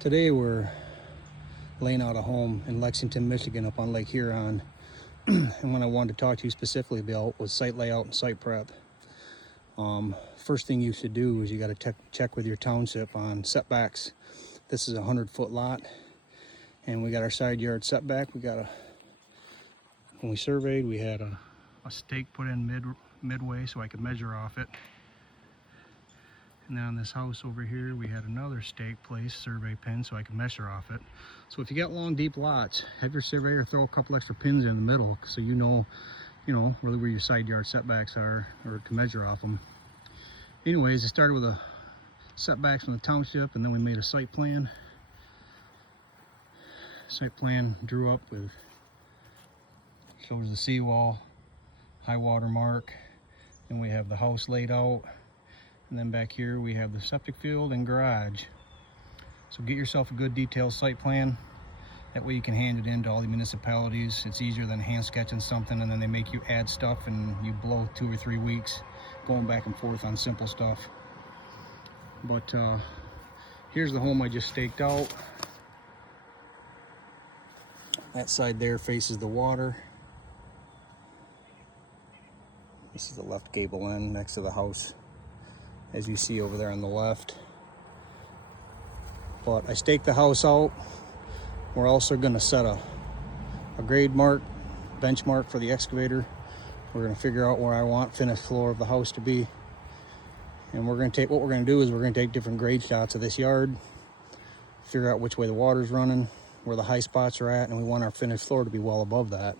Today we're laying out a home in Lexington, Michigan up on Lake Huron. And what I wanted to talk to you specifically about was site layout and site prep. First thing you should do is you got to check with your township on setbacks. This is a 100-foot lot and we got our side yard setback. When we surveyed, we had a stake put in midway so I could measure off it. And then on this house over here, we had another stake placed, survey pin, so I could measure off it. So if you got long, deep lots, have your surveyor throw a couple extra pins in the middle so you know really where your side yard setbacks are, or to measure off them. Anyways, I started with a setbacks from the township, and then we made a site plan. Site plan drew up with, shows the seawall, high water mark, and we have the house laid out. And then back here we have the septic field and garage. So get yourself a good detailed site plan. That way you can hand it in to all the municipalities. It's easier than hand sketching something and then they make you add stuff and you blow 2 or 3 weeks going back and forth on simple stuff. But here's the home I just staked out. That side there faces the water. This is the left gable end next to the house, as you see over there on the left. But I staked the house out. We're also going to set a grade mark, benchmark for the excavator. We're going to figure out where I want finished floor of the house to be. And what we're going to do is we're going to take different grade shots of this yard, figure out which way the water's running, where the high spots are at, and we want our finished floor to be well above that.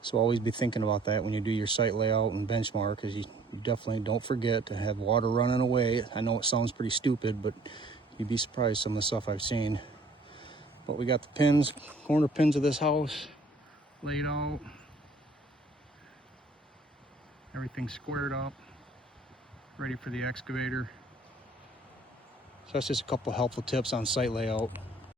So always be thinking about that when you do your site layout and benchmark, because you definitely don't forget to have water running away. I know it sounds pretty stupid, but you'd be surprised some of the stuff I've seen. But we got the pins, corner pins of this house laid out. Everything squared up, ready for the excavator. So that's just a couple helpful tips on site layout.